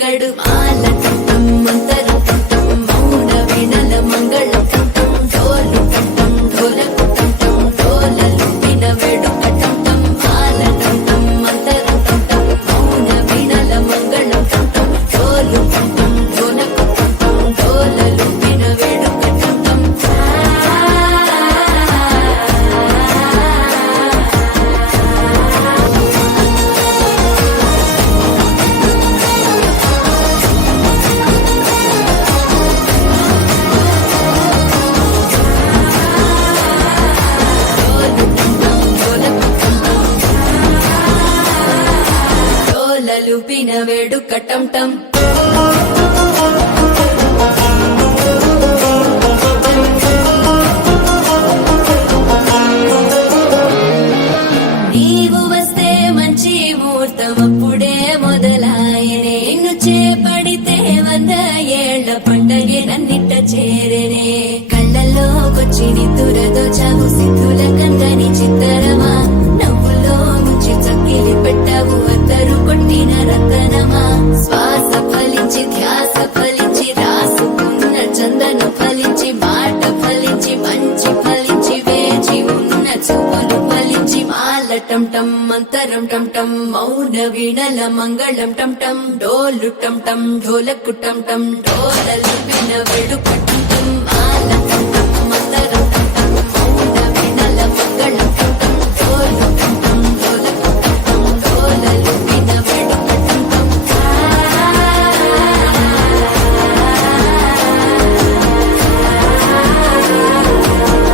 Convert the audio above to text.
గడు మాల టం టం మంతరం టం టం మౌన వీణల మంగళం టం టం డోలు టం టం ఢోలకు టం టం డోలలు విన వేడుక టం టం మాల టం టం మంతరం టం టం మౌన వీణల మంగళం టం టం డోలు టం టం ఢోలకు టం టం డోలలు విన వేడుక టం టం లుపిన వేడుక టం టం నీవు వస్తే మంచి ముహూర్తం అప్పుడే మొదలాయనే నిన్ను చేపడితే 100 ఏళ్ల పండగే నన్నిట్ట చేరనే కళ్ళల్లోకొచ్చి నిద్దురదోచావు సిద్ధుల కందని చిత్తరమా నవ్వులో ముంచి చక్కిలి పెట్టావు అద్దరు కొట్టిన రతనమా శ్వాస ఫలించి ధ్యాస ఫలించి రాసుకున్న చందన ఫలించి మాట ఫలించి మంచి ఫలించి వేచి ఉన్న చూపులు ఫలించి మాల టం టం మంతరం టం టం మౌన వీణల మంగళం టం టం డోలు టం టం ఢోలకు టం టం డోలలు విన వేడుక టం